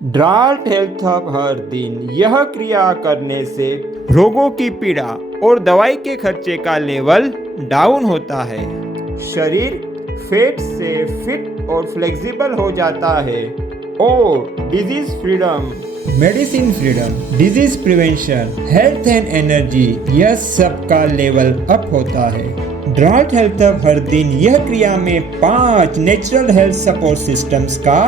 ड्राल्ट health hub हर दिन यह क्रिया करने से रोगों की पीड़ा और दवाई के खर्चे का लेवल डाउन होता है। शरीर फैट से फिट और फ्लेक्सिबल हो जाता है और disease freedom, medicine freedom, disease prevention, health and energy, यह सब का लेवल अप होता है। ड्राल्ट हेल्थ हब हर दिन यह क्रिया में 5 नेचुरल हेल्थ सपोर्ट सिस्टम्स का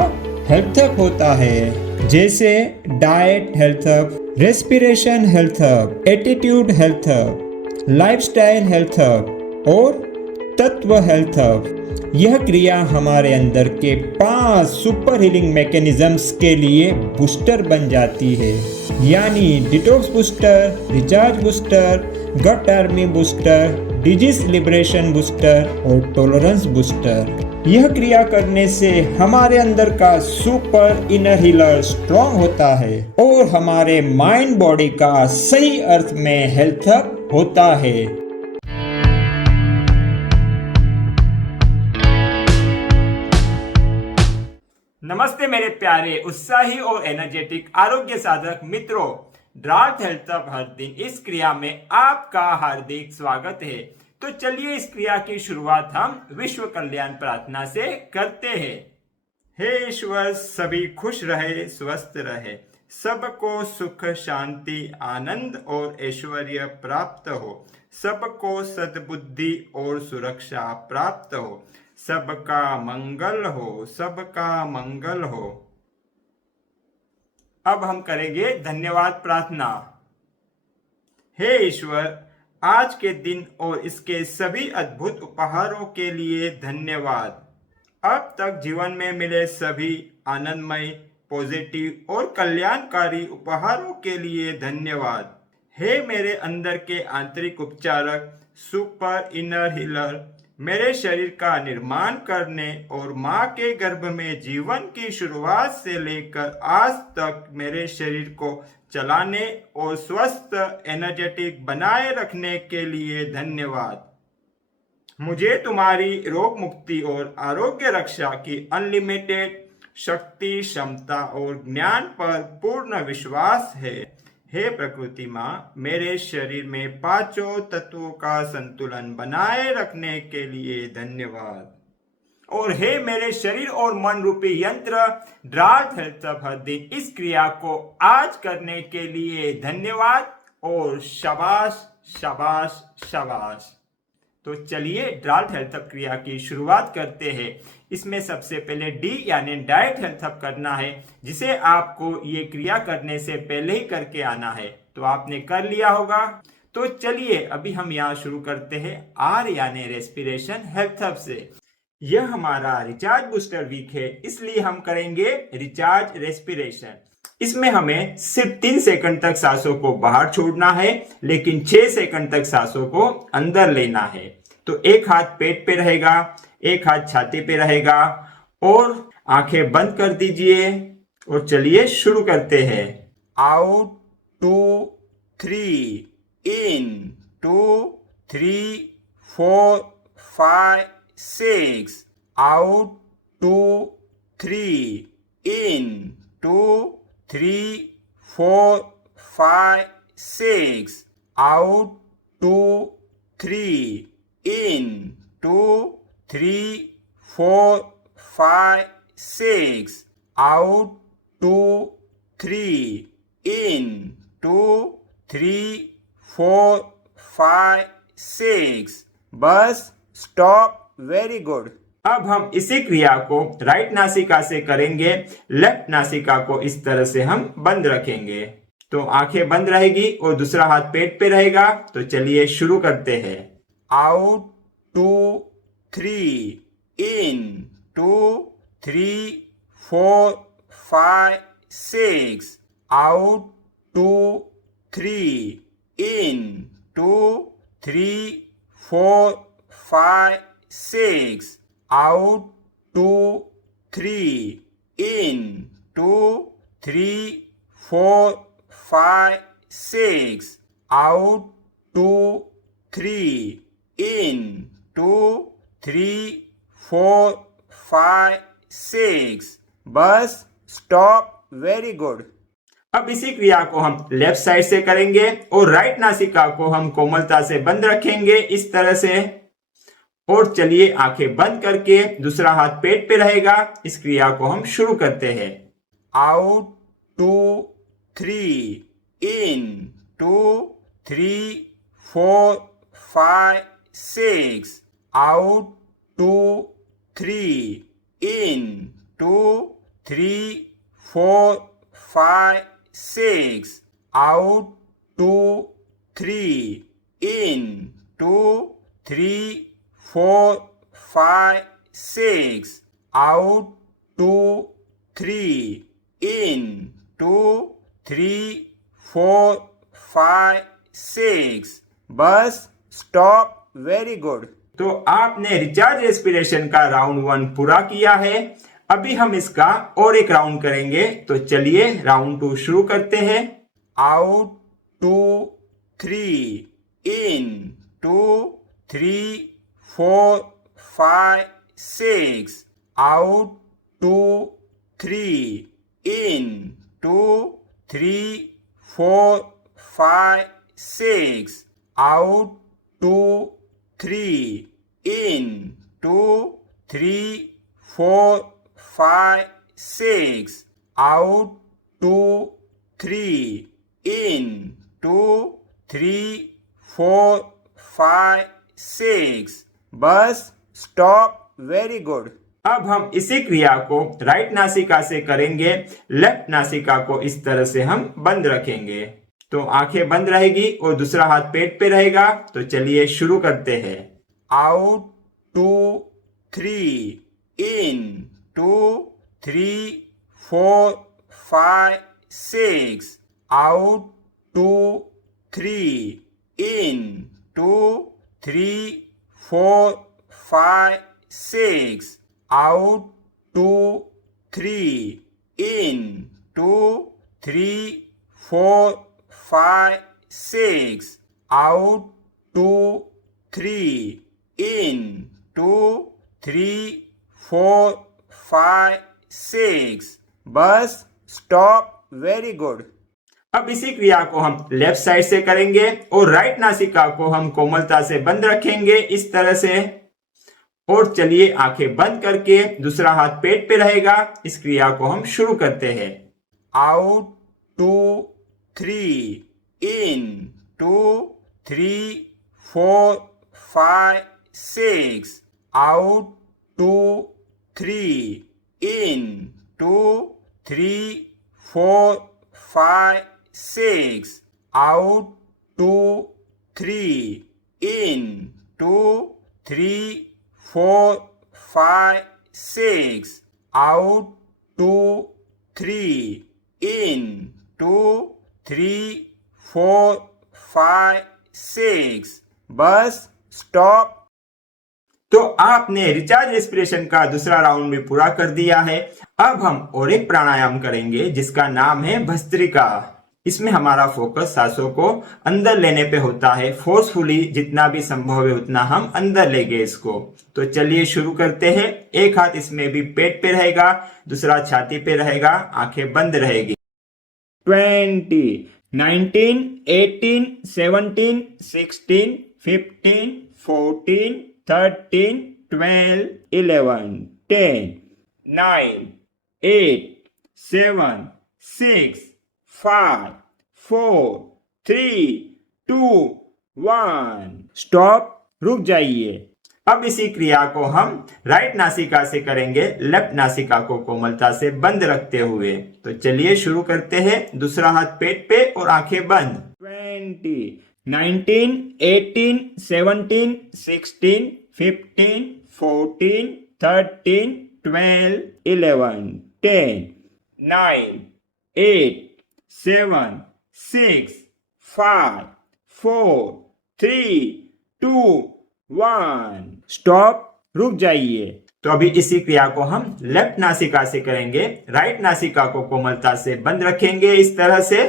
हेल्थ हब होता है, जैसे diet health hub, respiration health hub, attitude health hub, lifestyle health hub और तत्व हेल्थ हब। यह क्रिया हमारे अंदर के 5 सुपर हीलिंग मैकेनिज्म्स के लिए बूस्टर बन जाती है, यानी detox booster, recharge booster, gut army booster, disease liberation booster और टॉलरेंस बूस्टर। यह क्रिया करने से हमारे अंदर का सुपर इनर हीलर स्ट्रॉन्ग होता है और हमारे माइंड बॉडी का सही अर्थ में हेल्थ अप होता है। नमस्ते मेरे प्यारे उत्साही और एनर्जेटिक आरोग्य साधक मित्रों, ड्राल्ट हेल्थ हब हर दिन इस क्रिया में आपका हार्दिक स्वागत है। तो चलिए इस क्रिया की शुरुआत हम विश्व कल्याण प्रार्थना से करते हैं। हे ईश्वर, सभी खुश रहे, स्वस्थ रहे, सबको सुख, शांति, आनंद और ऐश्वर्य प्राप्त हो, सबको सद्बुद्धि और सुरक्षा प्राप्त हो, सबका मंगल हो, सबका मंगल हो। अब हम करेंगे धन्यवाद प्रार्थना। हे ईश्वर, आज के दिन और इसके सभी अद्भुत उपहारों के लिए धन्यवाद। अब तक जीवन में मिले सभी आनंदमय, पॉजिटिव और कल्याणकारी उपहारों के लिए धन्यवाद। हे मेरे अंदर के आंतरिक उपचारक, सुपर इनर हीलर, मेरे शरीर का निर्माण करने और माँ के गर्भ में जीवन की शुरुआत से लेकर आज तक मेरे शरीर को चलाने और स्वस्थ एनर्जेटिक बनाए रखने के लिए धन्यवाद। मुझे तुम्हारी रोग मुक्ति और आरोग्य रक्षा की अनलिमिटेड शक्ति, क्षमता और ज्ञान पर पूर्ण विश्वास है। हे प्रकृति माँ, मेरे शरीर में 5 तत्वों का संतुलन बनाए रखने के लिए धन्यवाद। और हे मेरे शरीर और मन रूपी यंत्र ड्राल्ट हेल्थ हब हर दिन इस क्रिया को आज करने के लिए धन्यवाद और शाबाश शाबाश शाबाश। तो चलिए ड्राल्ट हेल्थ हब क्रिया की शुरुआत करते हैं। इसमें सबसे पहले डी यानी डाइट हेल्थ हब करना है, जिसे आपको ये क्रिया करने से पहले ही करके आना है। तो आपने कर लिया होगा। तो चलिए अभी हम यहाँ शुरू करते हैं आर यानी रेस्पिरेशन हेल्थ हब से। यह हमारा रिचार्ज बूस्टर वीक है, इसलिए हम करेंगे रिचार्ज रेस्पिरेशन। इसमें हमें सिर्फ 3 सेकंड तक सांसों को बाहर छोड़ना है, लेकिन 6 सेकंड तक सांसों को अंदर लेना है। तो एक हाथ पेट पे रहेगा, एक हाथ छाती पे रहेगा और आंखें बंद कर दीजिए और चलिए शुरू करते हैं। Out 2 3, in 2 3 4 5 6, out 2 3, in 2 3 4 5 6, out 2 3, in 2 3 4 5 6, out 2 3, in 2 3 4 5 6। Bus stop. Very good. अब हम इसी क्रिया को राइट नासिका से करेंगे। लेफ्ट नासिका को इस तरह से हम बंद रखेंगे। तो आंखें बंद रहेगी और दूसरा हाथ पेट पे रहेगा। तो चलिए शुरू करते हैं। Out 2 3, in 2 3 4 5 6, out 2 3, in 2 3 4 5 6, out 2 3, in 2 3 4 5 6, out 2 3, in 2 3 4 5 6। Bus stop. Very good. अब इसी क्रिया को हम लेफ्ट साइड से करेंगे और राइट नासिका को हम कोमलता से बंद रखेंगे इस तरह से। और चलिए आंखें बंद करके दूसरा हाथ पेट पे रहेगा। इस क्रिया को हम शुरू करते हैं। Out 2 3 in 2 3 4 5 6 out 2 3 in 2 3 4 5 6 out 2 3 in 2 3 4 5 6 out 2 3 in 2 3 4 5 6 bus stop. Very good. तो आपने रिचार्ज रेस्पिरेशन का राउंड 1 पूरा किया है। अभी हम इसका और एक राउंड करेंगे। तो चलिए राउंड 2 शुरू करते हैं। Out 2 3 in 2 3 4 5 6 out 2 3 in 2 3 4 5 6 out 2 3 in 2 3 4 5 6 out 2 3 in 2 3 4 5 6 bus stop. Very good. अब हम इसी क्रिया को राइट नासिका से करेंगे। लेफ्ट नासिका को इस तरह से हम बंद रखेंगे। तो आंखें बंद रहेगी और दूसरा हाथ पेट पे रहेगा। तो चलिए शुरू करते हैं। Out 2 3 in 2 3 4 5 6 out 2 3 in 2 3 4 5 6 out 2 3 in 2 3 4 5 6 out 2 3 in 2 3 4 5 6 bus stop. Very good. अब इसी क्रिया को हम लेफ्ट साइड से करेंगे और राइट नासिका को हम कोमलता से बंद रखेंगे इस तरह से। और चलिए आंखें बंद करके दूसरा हाथ पेट पे रहेगा। इस क्रिया को हम शुरू करते हैं। Out 2 3 in 2 3 4 5 6 out 2 3 in 2 3 4 5 6 out 2 3 in 2 3 4 5 6 out 2 3 in 2 3 4 5 6 bus stop. तो आपने रिचार्ज रेस्पिरेशन का दूसरा राउंड भी पूरा कर दिया है। अब हम और एक प्राणायाम करेंगे जिसका नाम है भस्त्रिका। इसमें हमारा फोकस सांसों को अंदर लेने पे होता है। फोर्सफुली जितना भी संभव है उतना हम अंदर लेंगे इसको। तो चलिए शुरू करते हैं। एक हाथ इसमें भी पेट पे रहेगा, दूसरा छाती पे रहेगा, आंखें बंद रहेगी। 20 19 18 17 16 15 14 13 12 11 10 9 8 7 6 5 4 3 2 1 स्टॉप। रुक जाइए। अब इसी क्रिया को हम राइट नासिका से करेंगे, लेफ्ट नासिका को कोमलता से बंद रखते हुए। तो चलिए शुरू करते हैं। दूसरा हाथ पेट पे और आंखें बंद। 20 19 18 17 16 15 14 13 12 11 10 9 8 7 6 5 4 3 2 1 स्टॉप। रुक जाइए। तो अभी इसी क्रिया को हम लेफ्ट नासिका से करेंगे। राइट नासिका को कोमलता से बंद रखेंगे इस तरह से।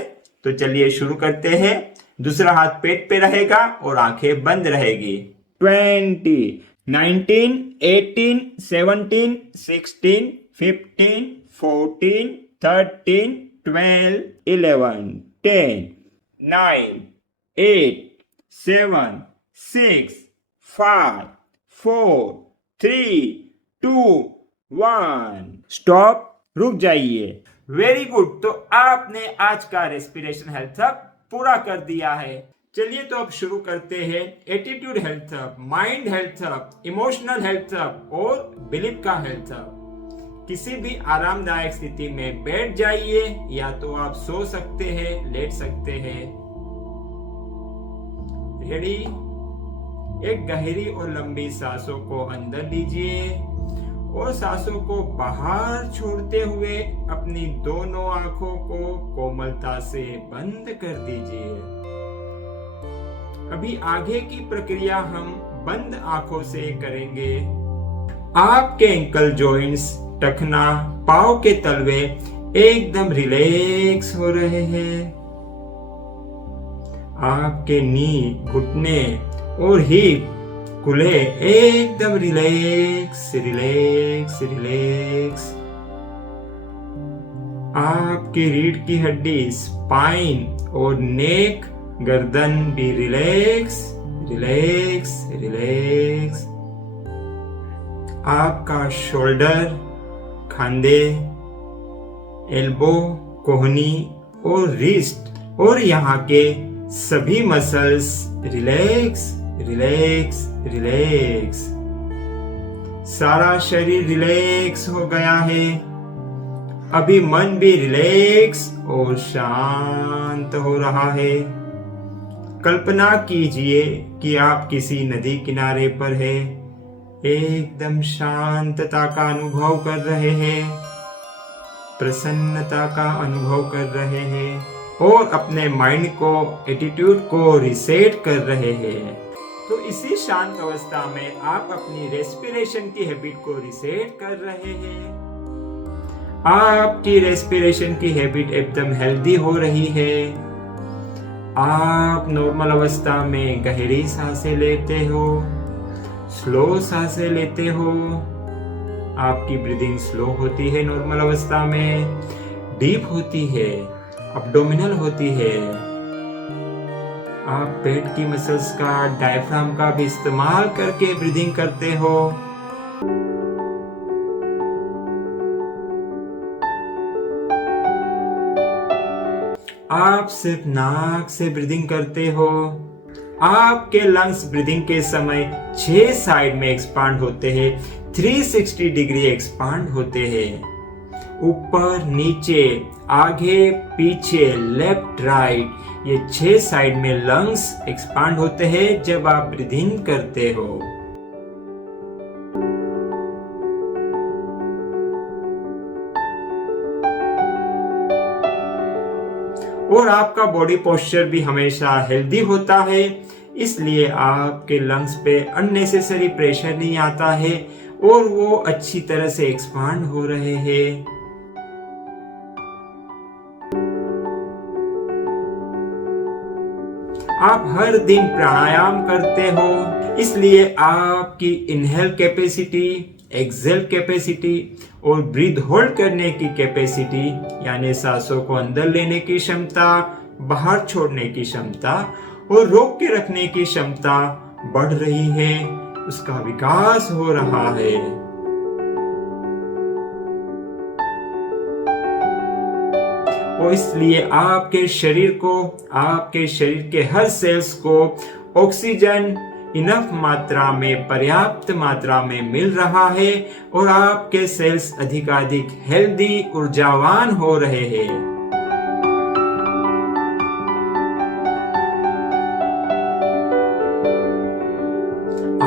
तो चलिए शुरू करते हैं। दूसरा हाथ पेट पे रहेगा और आंखें बंद रहेगी। 20 19 18 17 16 15 14 13, 12, 11, 10, 9, 8, 7, 6, 5, 4, 3, 2, 1। स्टॉप, रुक जाइए। Very good. तो आपने आज का रेस्पिरेशन हेल्थ हब पूरा कर दिया है। चलिए तो अब शुरू करते हैं attitude health hub, mind health hub, emotional health hub और बिलीफ का हेल्थ हब। किसी भी आरामदायक स्थिति में बैठ जाइए, या तो आप सो सकते हैं, लेट सकते हैं। रेडी? एक गहरी और लंबी सांसों को अंदर लीजिए और सांसों को बाहर छोड़ते हुए अपनी दोनों आंखों को कोमलता से बंद कर दीजिए। अभी आगे की प्रक्रिया हम बंद आंखों से करेंगे। आपके एंकल जॉइंट्स, टखना, पांव के तलवे एकदम रिलैक्स हो रहे हैं। आपके नी, घुटने और हिप कूल्हे एकदम रिलैक्स रिलैक्स रिलैक्स। आपकी रीढ़ की हड्डी, स्पाइन और नेक, गर्दन भी रिलैक्स रिलैक्स रिलैक्स। आपका शोल्डर, खांधे, एल्बो, कोहनी और रिस्ट और यहाँ के सभी मसल्स रिलैक्स रिलैक्स रिलैक्स। सारा शरीर रिलैक्स हो गया है। अभी मन भी रिलैक्स और शांत हो रहा है। कल्पना कीजिए कि आप किसी नदी किनारे पर हैं, एकदम शांतता का अनुभव कर रहे हैं, प्रसन्नता का अनुभव कर रहे हैं और अपने माइंड को, एटीट्यूड को रिसेट कर रहे हैं। तो इसी शांत अवस्था में आप अपनी रेस्पिरेशन की हैबिट को रिसेट कर रहे हैं। आपकी रेस्पिरेशन की हैबिट एकदम हेल्दी हो रही है। आप नॉर्मल अवस्था में गहरी सांसें लेते हो, स्लो सांसें लेते हो। आपकी ब्रीदिंग स्लो होती है नॉर्मल अवस्था में, डीप होती है, अब्डोमिनल होती है। आप पेट की मसल्स का, डायफ्राम का भी इस्तेमाल करके ब्रीदिंग करते हो। आप सिर्फ नाक से ब्रीदिंग करते हो। आपके लंग्स ब्रीदिंग के समय 6 साइड में एक्सपांड होते हैं, 360 डिग्री एक्सपांड होते हैं। ऊपर, नीचे, आगे, पीछे, लेफ्ट, राइट, ये 6 साइड में लंग्स एक्सपांड होते हैं जब आप ब्रीदिंग करते हो। और आपका बॉडी पोस्चर भी हमेशा हेल्दी होता है, इसलिए आपके लंग्स पे अननेसेसरी प्रेशर नहीं आता है और वो अच्छी तरह से एक्सपांड हो रहे हैं। आप हर दिन प्राणायाम करते हो, इसलिए आपकी इनहेल कैपेसिटी, एक्सेल कैपेसिटी और ब्रीथ होल्ड करने की कैपेसिटी, यानी सांसों को अंदर लेने की क्षमता, बाहर छोड़ने की क्षमता और रोक के रखने की क्षमता बढ़ रही है, उसका विकास हो रहा है। और इसलिए आपके शरीर के हर सेल्स को ऑक्सीजन इनफ मात्रा में, पर्याप्त मात्रा में मिल रहा है और आपके सेल्स अधिकाधिक हेल्दी, ऊर्जावान हो रहे हैं।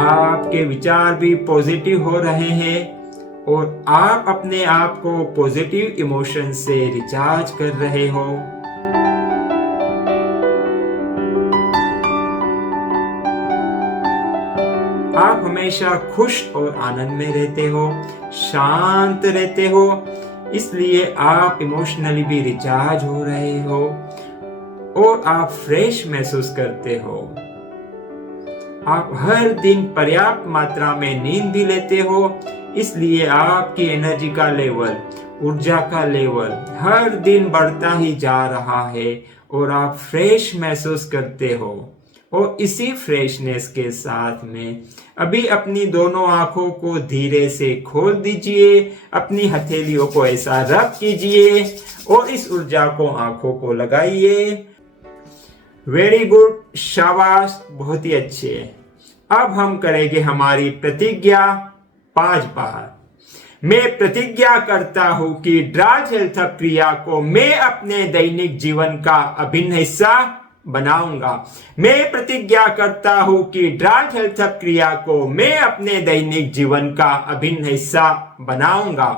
आपके विचार भी पॉजिटिव हो रहे हैं और आप अपने आप को पॉजिटिव इमोशन से रिचार्ज कर रहे हो। आप हमेशा खुश और आनंद में रहते हो, शांत रहते हो, इसलिए आप इमोशनली भी रिचार्ज हो रहे हो और आप फ्रेश महसूस करते हो। आप हर दिन पर्याप्त मात्रा में नींद भी लेते हो, इसलिए आपकी एनर्जी का लेवल, ऊर्जा का लेवल हर दिन बढ़ता ही जा रहा है और आप फ्रेश महसूस करते हो। और इसी फ्रेशनेस के साथ में अभी अपनी दोनों आंखों को धीरे से खोल दीजिए, अपनी हथेलियों को ऐसा रब कीजिए और इस ऊर्जा को आंखों को लगाइए। वेरी गुड, शाबाश, बहुत ही अच्छे। अब हम करेंगे हमारी प्रतिज्ञा 5 बार। मैं प्रतिज्ञा करता हूं कि ड्राज हेल्थ हब क्रिया को मैं अपने दैनिक जीवन का अभिन्न हिस्सा बनाऊंगा। मैं प्रतिज्ञा करता हूं कि ड्राज हेल्थ हब क्रिया को मैं अपने दैनिक जीवन का अभिन्न हिस्सा बनाऊंगा।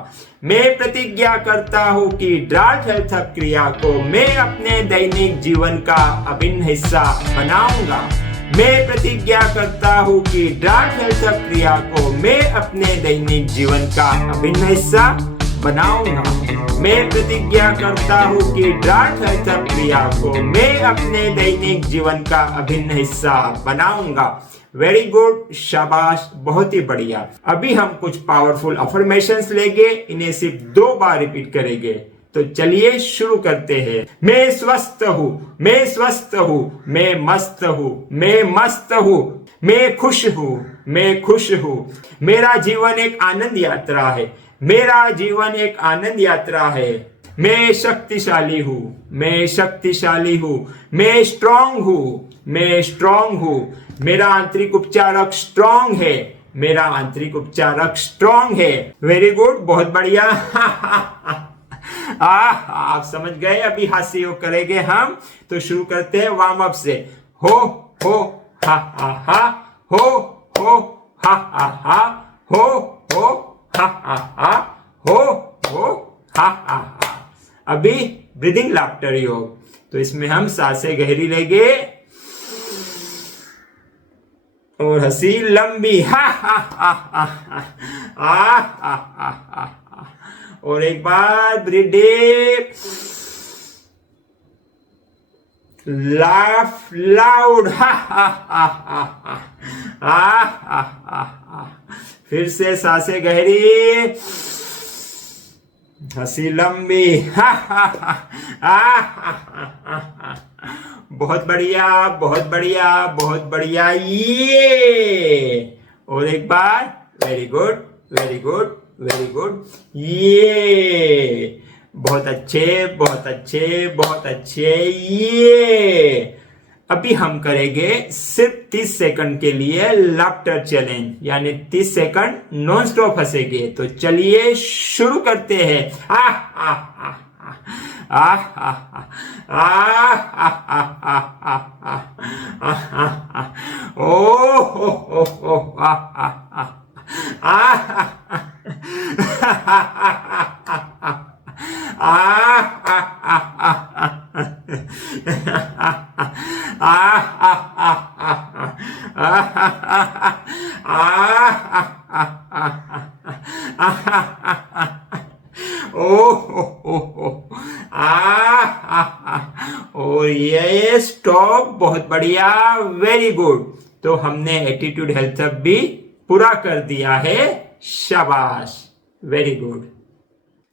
मैं प्रतिज्ञा करता हूं कि ड्राज हेल्थ हब क्रिया को मैं अपने दैनिक जीवन का अभिन्न हिस्सा बनाऊंगा। मैं प्रतिज्ञा करता हूं कि ड्राज हेल्थ हब क्रिया को मैं अपने दैनिक जीवन का अभिन्न हिस्सा बनाऊंगा। मैं प्रतिज्ञा करता हूं कि ड्राज हेल्थ हब क्रिया को मैं अपने दैनिक जीवन का अभिन्न हिस्सा बनाऊंगा। वेरी गुड, शाबाश, बहुत ही बढ़िया। अभी हम कुछ पावरफुल अफर्मेशंस लेंगे, इन्हें सिर्फ 2 बार रिपीट करेंगे। तो चलिए शुरू करते हैं। मैं स्वस्थ हूं, मैं स्वस्थ हूं, मैं मस्त हूं, मैं मस्त हूं, मैं खुश हूं, मैं खुश हूं। मेरा जीवन एक आनंद यात्रा है, मेरा जीवन एक आनंद यात्रा है। मैं शक्तिशाली हूं, मैं शक्तिशाली हूं, मैं स्ट्रांग हूं, मैं स्ट्रांग हूं। मेरा आंतरिक उपचारक स्ट्रांग है, मेरा आंतरिक उपचारक स्ट्रांग है। वेरी गुड, बहुत बढ़िया। आप समझ गए। अभी हास्य योग करेंगे हम, तो शुरू करते हैं वार्म अप से। हो हा हा, हो हा हा, हो हा हा, हो हा हा। अभी ब्रीदिंग लाफ्टर योग, तो इसमें हम सांसें गहरी लेंगे और हंसी लंबी, हा हा हा हा हा। और एक बार ब्रीथ डीप, लाफ लाउड, हा हा हा हा। फिर से सांसें गहरी, हंसी लंबी, हा हा हा। बहुत बढ़िया, बहुत बढ़िया, बहुत बढ़िया। ये और एक बार, very good, very good, very good. ये बहुत अच्छे, बहुत अच्छे, बहुत अच्छे। ये अभी हम करेंगे सिर्फ 30 सेकंड के लिए लाफ्टर चैलेंज, यानी 30 सेकंड नॉन स्टॉप हंसेंगे। तो चलिए शुरू करते हैं। आ आ आ आ आ आ आ आ आ, ओ हो आ आ आ और ये स्टॉप, बहुत बढ़िया, वेरी गुड। तो हमने एटीट्यूड हेल्थ अप भी पूरा कर दिया है, शाबाश, वेरी गुड।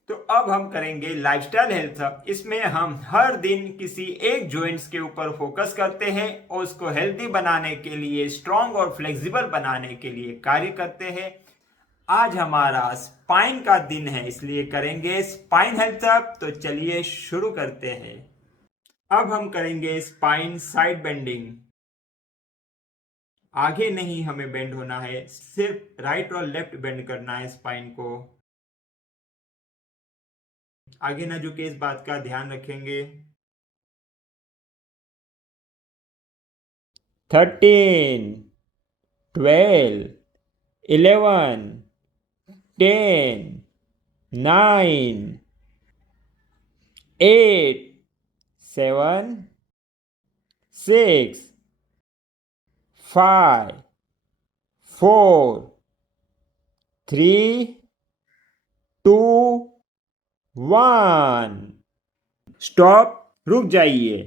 तो अब हम करेंगे लाइफस्टाइल हेल्थ अप। इसमें हम हर दिन किसी एक जॉइंट्स के ऊपर फोकस करते हैं और उसको हेल्दी बनाने के लिए, स्ट्रॉन्ग और फ्लेक्सिबल बनाने के लिए कार्य करते हैं। आज हमारा स्पाइन का दिन है, इसलिए करेंगे स्पाइन हेल्थ अप। तो चलिए शुरू करते हैं। अब हम करेंगे स्पाइन साइड बेंडिंग। आगे नहीं हमें बेंड होना है, सिर्फ राइट और लेफ्ट बेंड करना है स्पाइन को। आगे ना झुके, इस बात का ध्यान रखेंगे। 13, 12, 11, 10, 9, 8, 7, 6, 5, 4, 3, 2, 1। स्टॉप, रुक जाइए।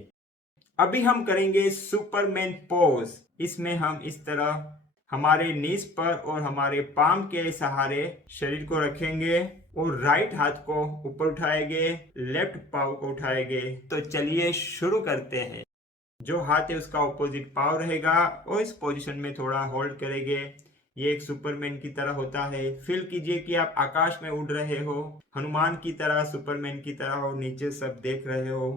अभी हम करेंगे सुपरमैन पोज। इसमें हम इस तरह हमारे नीज पर और हमारे पाम के सहारे शरीर को रखेंगे और राइट हाथ को ऊपर उठाएंगे, लेफ्ट पाव को उठाएंगे। तो चलिए शुरू करते हैं। जो हाथ है उसका ऑपोजिट पाव रहेगा और इस पोजीशन में थोड़ा होल्ड करेंगे। ये एक सुपरमैन की तरह होता है। फील कीजिए कि आप आकाश में उड़ रहे हो, हनुमान की तरह, सुपरमैन की तरह हो, नीचे सब देख रहे हो।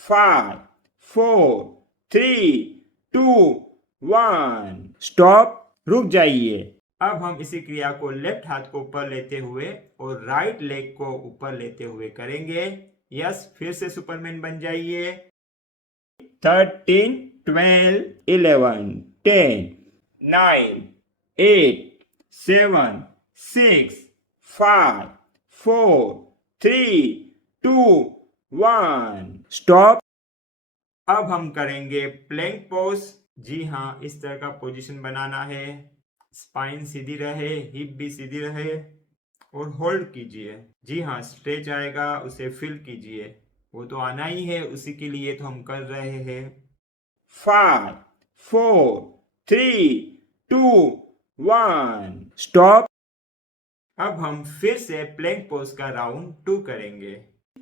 5 4 3 2 1 स्टॉप, रुक जाइए। अब हम इसी क्रिया को लेफ्ट हाथ को ऊपर लेते हुए और राइट लेग को ऊपर लेते हुए करेंगे। यस, फिर से सुपरमैन बन जाइए। 13 12 11 10 9 8 7 6 5 4 3 2 1 स्टॉप। अब हम करेंगे प्लैंक पोज। जी हाँ, इस तरह का पोजीशन बनाना है। स्पाइन सीधी रहे, हिप भी सीधी रहे और होल्ड कीजिए। जी हाँ, स्ट्रेच आएगा, उसे फील कीजिए। वो तो आना ही है, उसी के लिए तो हम कर रहे हैं। 5 4 3 2 1 स्टॉप। अब हम फिर से प्लैंक पोज का राउंड 2 करेंगे।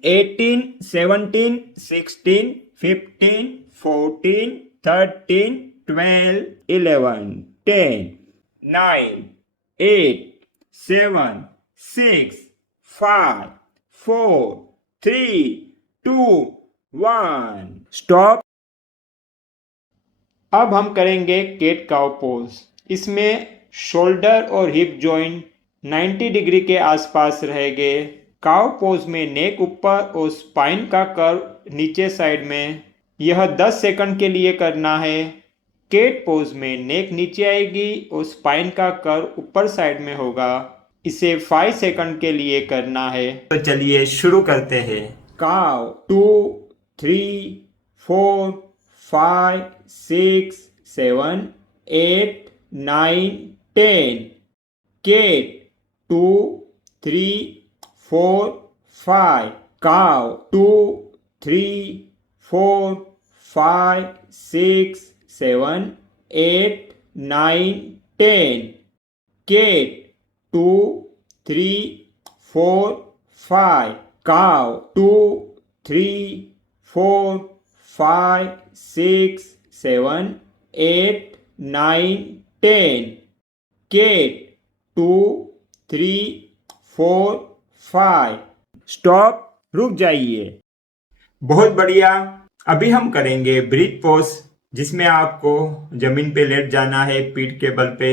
18 17 16 15 14 13 12 11 10 9 8 7 6 5 4 3 2 1 स्टॉप। अब हम करेंगे कैट काउ पोज। इसमें शोल्डर और हिप जॉइंट 90 डिग्री के आसपास रहेंगे। काउ पोज में नेक ऊपर और स्पाइन का कर्व नीचे साइड में। यह 10 सेकंड के लिए करना है। कैट पोज में नेक नीचे आएगी और स्पाइन का कर्व ऊपर साइड में होगा। इसे 5 सेकंड के लिए करना है। तो चलिए शुरू करते हैं। Cow 2 3 4 5 6 7 8 9 10 cat 2 3 4 5 cow 2 3 4 5 6 7 8 9 10 cat 2 3 4 5 cow 2 3 4 5 6 7 8 9 10 cat 2 3 4 5 stop, रुक जाइए। बहुत बढ़िया। अभी हम करेंगे ब्रीथ पोज, जिसमें आपको जमीन पे लेट जाना है पीठ के बल पे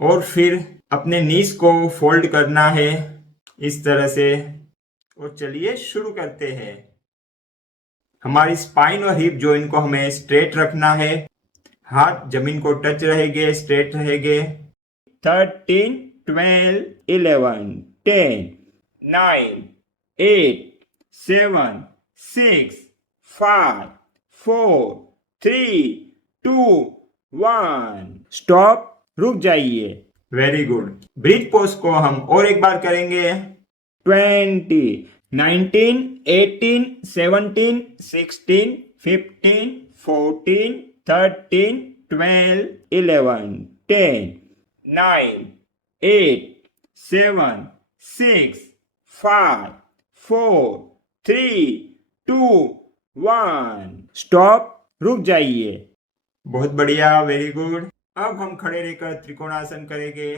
और फिर अपने नीज को फोल्ड करना है इस तरह से। और चलिए शुरू करते हैं। हमारी स्पाइन और हिप जॉइंट को हमें स्ट्रेट रखना है। हाथ जमीन को टच रहेंगे, स्ट्रेट रहेंगे। 13 12 11 10 9 8 7 6 5 4 3 2 1 स्टॉप, रुक जाइए। Very good. ब्रीथ पोज को हम और एक बार करेंगे। 20 19 18 17 16 15 14 13 12 11 10 9 8 7 6 5 4 3 2 1 स्टॉप, रुक जाइए। बहुत बढ़िया, वेरी गुड। अब हम खड़े रहकर त्रिकोणासन करेंगे।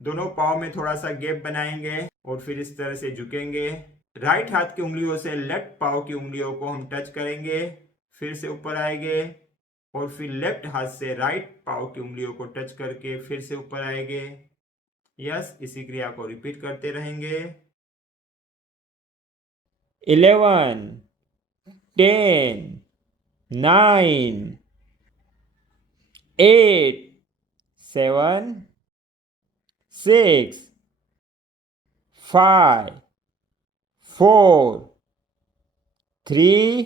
दोनों पाँव में थोड़ा सा गैप बनाएंगे और फिर इस तरह से झुकेंगे। राइट हाथ की उंगलियों से लेफ्ट पाँव की उंगलियों को हम टच करेंगे, फिर से ऊपर आएंगे और फिर लेफ्ट हाथ से राइट पाँव की उंगलियों को टच करके फिर से ऊपर आएंगे। यस, इसी क्रिया को रिपीट करते रहेंगे। 11 10 9 8 7 6 5 4 3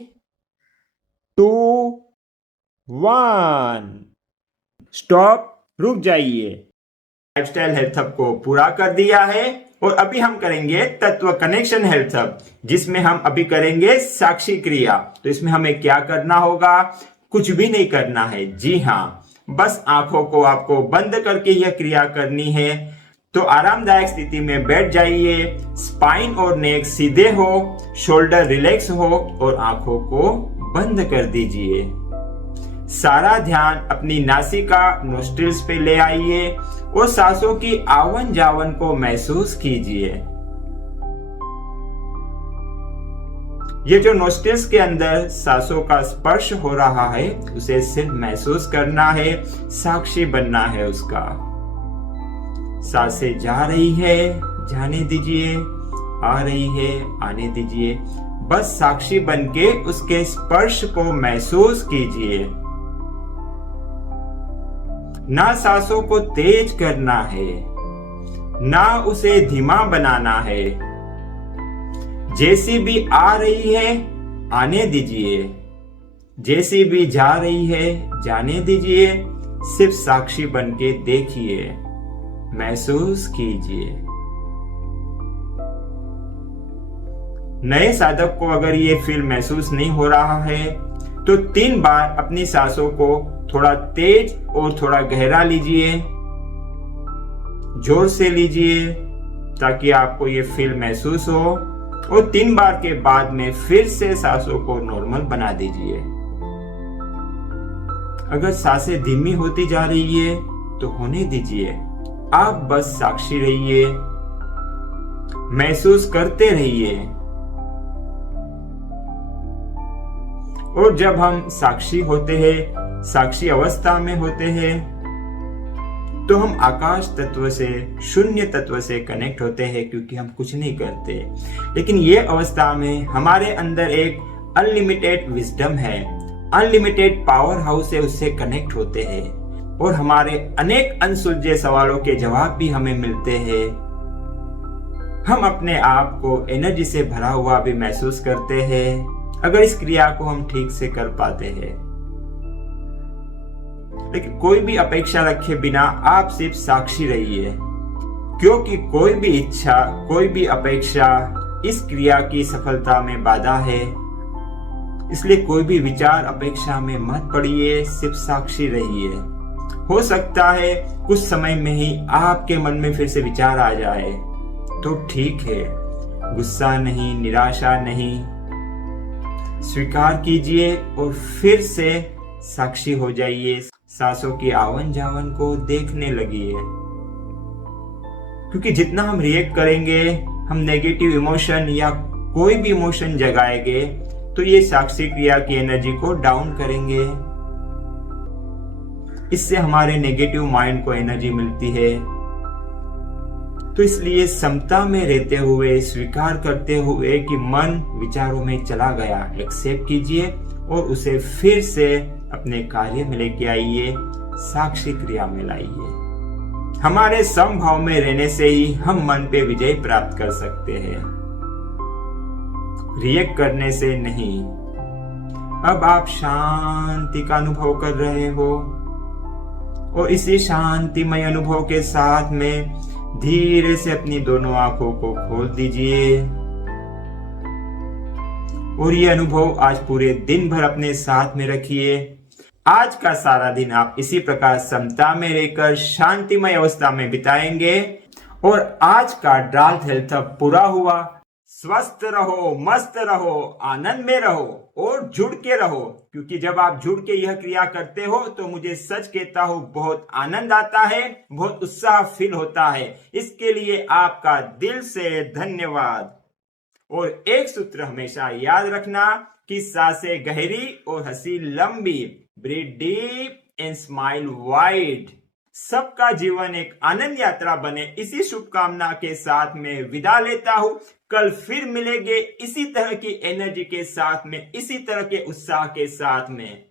2 1 स्टॉप, रुक जाइए। लाइफस्टाइल हेल्थ हब को पूरा कर दिया है और अभी हम करेंगे तत्व कनेक्शन हेल्थ हब, जिसमें हम अभी करेंगे साक्षी क्रिया। तो इसमें हमें क्या करना होगा? कुछ भी नहीं करना है। जी हाँ, बस आंखों को आपको बंद करके यह क्रिया करनी है। तो आरामदायक स्थिति में बैठ जाइए, स्पाइन और नेक सीधे हो, शोल्डर रिलैक्स हो और आंखों को बंद कर दीजिए। सारा ध्यान अपनी नासिका नोस्ट्रिल्स पे ले आइए और सांसों की आवन जावन को महसूस कीजिए। ये जो नोस्ट्रिल्स के अंदर सांसों का स्पर्श हो रहा है उसे सिर्फ महसूस करना है, साक्षी बनना है उसका। सांसें जा रही है, जाने दीजिए, आ रही है, आने दीजिए। बस साक्षी बनके उसके स्पर्श को महसूस कीजिए। ना सांसों को तेज करना है, ना उसे धीमा बनाना है। जैसी भी आ रही है आने दीजिए, जैसी भी जा रही है जाने दीजिए। सिर्फ साक्षी बनके देखिए, महसूस कीजिए। नए साधक को अगर ये फील महसूस नहीं हो रहा है तो 3 बार अपनी सांसों को थोड़ा तेज और थोड़ा गहरा लीजिए, जोर से लीजिए ताकि आपको ये फील महसूस हो। और 3 बार के बाद में फिर से सांसों को नॉर्मल बना दीजिए। अगर सांसें धीमी होती जा रही है तो होने दीजिए, आप बस साक्षी रहिए, महसूस करते रहिए। और जब हम साक्षी होते हैं, साक्षी अवस्था में होते हैं, तो हम आकाश तत्व से, शून्य तत्व से कनेक्ट होते हैं क्योंकि हम कुछ नहीं करते। लेकिन ये अवस्था में हमारे अंदर एक अनलिमिटेड विजडम है, अनलिमिटेड पावर हाउस है, उससे कनेक्ट होते हैं और हमारे अनेक अनसुलझे सवालों के जवाब भी हमें मिलते हैं। हम अपने आप को एनर्जी से भरा हुआ भी महसूस करते हैं अगर इस क्रिया को हम ठीक से कर पाते हैं। लेकिन कोई भी अपेक्षा रखे बिना आप सिर्फ साक्षी रहिए, क्योंकि कोई भी इच्छा, कोई भी अपेक्षा इस क्रिया की सफलता में बाधा है। इसलिए कोई भी विचार अपेक्षा में मत पड़िए, सिर्फ साक्षी रहिए। हो सकता है कुछ समय में ही आपके मन में फिर से विचार आ जाए, तो ठीक है, गुस्सा नहीं, निराशा नहीं, स्वीकार कीजिए और फिर से साक्षी हो जाइए। सांसों की आवन जावन को देखने लगिए, क्योंकि जितना हम रिएक्ट करेंगे, हम नेगेटिव इमोशन या कोई भी इमोशन जगाएंगे तो ये साक्षी क्रिया की एनर्जी को डाउन करेंगे। इससे हमारे नेगेटिव माइंड को एनर्जी मिलती है। तो इसलिए समता में रहते हुए, स्वीकार करते हुए कि मन विचारों में चला गया, एक्सेप्ट कीजिए और उसे फिर से अपने कार्य में लेके आइए, साक्षी क्रिया में लाइए। हमारे समभाव में रहने से ही हम मन पे विजय प्राप्त कर सकते हैं, रिएक्ट करने से नहीं। अब आप शांति का अनुभव कर रहे हो और इसी शांतिमय अनुभव के साथ में धीरे से अपनी दोनों आंखों को खोल दीजिए और ये अनुभव आज पूरे दिन भर अपने साथ में रखिए। आज का सारा दिन आप इसी प्रकार समता में रहकर शांतिमय अवस्था में बिताएंगे और आज का डार्क हेल्थ अब पूरा हुआ। स्वस्थ रहो, मस्त रहो, आनंद में रहो और जुड़ के रहो, क्योंकि जब आप जुड़ के यह क्रिया करते हो तो मुझे सच कहता हूं बहुत आनंद आता है, बहुत उत्साह फील होता है। इसके लिए आपका दिल से धन्यवाद। और एक सूत्र हमेशा याद रखना कि सांसें गहरी और हंसी लंबी। Breathe deep and smile wide. सबका जीवन एक आनंद यात्रा बने, इसी शुभकामना के साथ में विदा लेता हूं। कल फिर मिलेंगे इसी तरह की एनर्जी के साथ में, इसी तरह के उत्साह के साथ में।